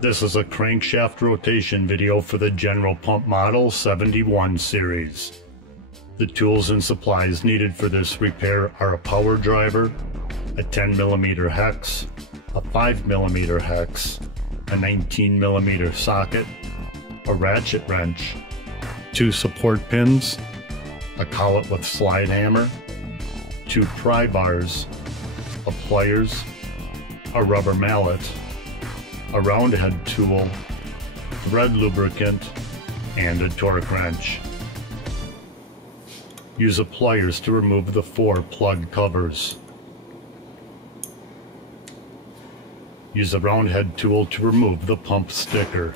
This is a crankshaft rotation video for the General Pump Model 71 series. The tools and supplies needed for this repair are a power driver, a 10mm hex, a 5mm hex, a 19mm socket, a ratchet wrench, 2 support pins, a collet with slide hammer, 2 pry bars, a pliers, a rubber mallet, a round head tool, thread lubricant, and a torque wrench. Use the pliers to remove the 4 plug covers. Use a round head tool to remove the pump sticker.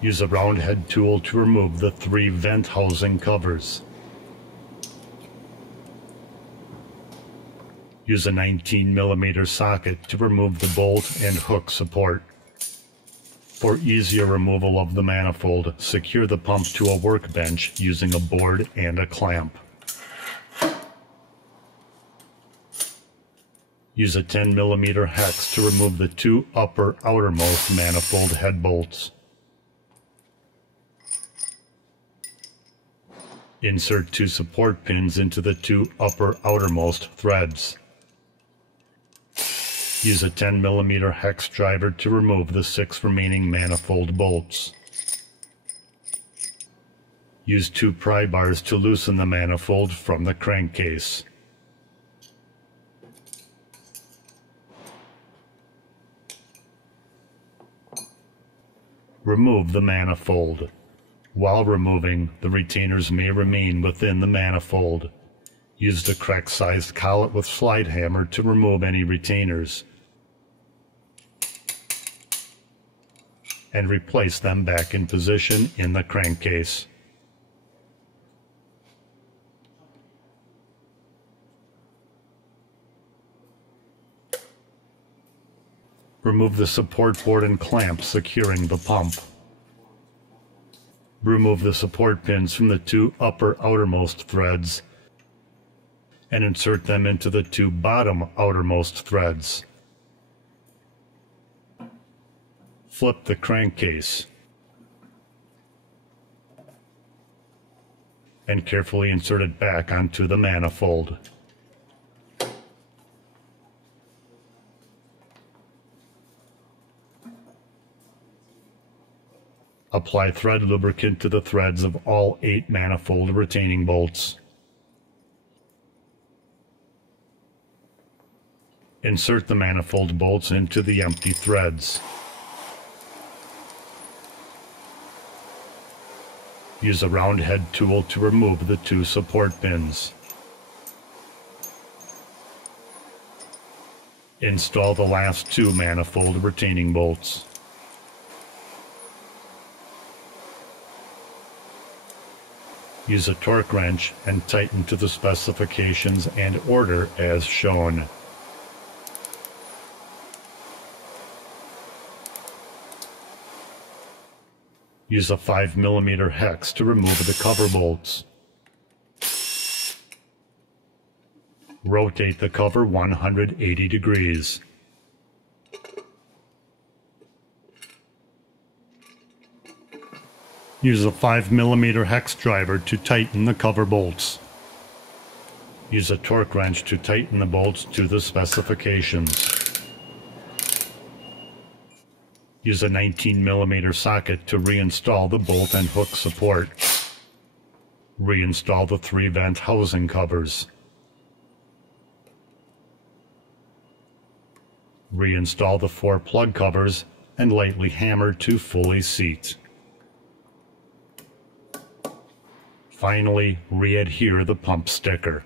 Use a round head tool to remove the 3 vent housing covers. Use a 19mm socket to remove the bolt and hook support. For easier removal of the manifold, secure the pump to a workbench using a board and a clamp. Use a 10mm hex to remove the 2 upper outermost manifold head bolts. Insert 2 support pins into the 2 upper outermost threads. Use a 10mm hex driver to remove the 6 remaining manifold bolts. Use 2 pry bars to loosen the manifold from the crankcase. Remove the manifold. While removing, the retainers may remain within the manifold. Use the correct-sized collet with slide hammer to remove any retainers, and replace them back in position in the crankcase. Remove the support board and clamp securing the pump. Remove the support pins from the 2 upper outermost threads and insert them into the 2 bottom outermost threads. Flip the crankcase and carefully insert it back onto the manifold. Apply thread lubricant to the threads of all 8 manifold retaining bolts. Insert the manifold bolts into the empty threads. Use a round head tool to remove the 2 support pins. Install the last 2 manifold retaining bolts. Use a torque wrench and tighten to the specifications and order as shown. Use a 5mm hex to remove the cover bolts. Rotate the cover 180 degrees. Use a 5mm hex driver to tighten the cover bolts. Use a torque wrench to tighten the bolts to the specifications. Use a 19mm socket to reinstall the bolt and hook support. Reinstall the 3 vent housing covers. Reinstall the 4 plug covers and lightly hammer to fully seat. Finally, re-adhere the pump sticker.